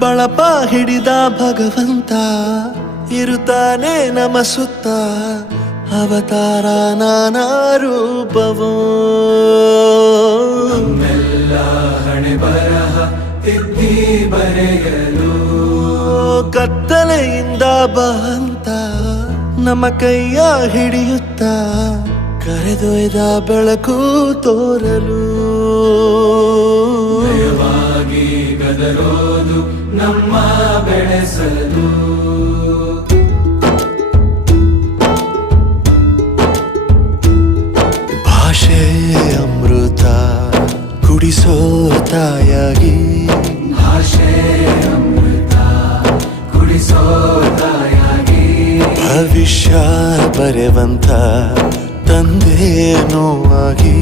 ಬಳಪ ಹಿಡಿದ ಭಗವಂತ ಇರುತ್ತಾನೆ ನಮ ಸುತ್ತ ಅವತಾರ ನಾನಾ ರೂಪವೋ ನಮ್ಮೆಲ್ಲ ಹಣೆ ಬರಹ ತಿದ್ದಿ ಬರೆಯಲು ಕತ್ತಲೆಯಿಂದ ಬಂತ ನಮ್ಮ ಕೈಯ ಹಿಡಿಯುತ್ತ ಕರೆದೊಯ್ದ ಬೆಳಕು ತೋರಲು ಭಯವಾಗಿ ಗದರೋದು ನಮ್ಮ ಬೆಳೆಸಲು ಭಾಷೆ ಅಮೃತ ಕುಡಿಸೋ ತಾಯಾಗಿ ಭಾಷೆ ಅಮೃತ ಕುಡಿಸೋ ತಾಯಾಗಿ ಭವಿಷ್ಯ ಬರೆವಂತ ತಂದೆ ನೋವಾಗಿ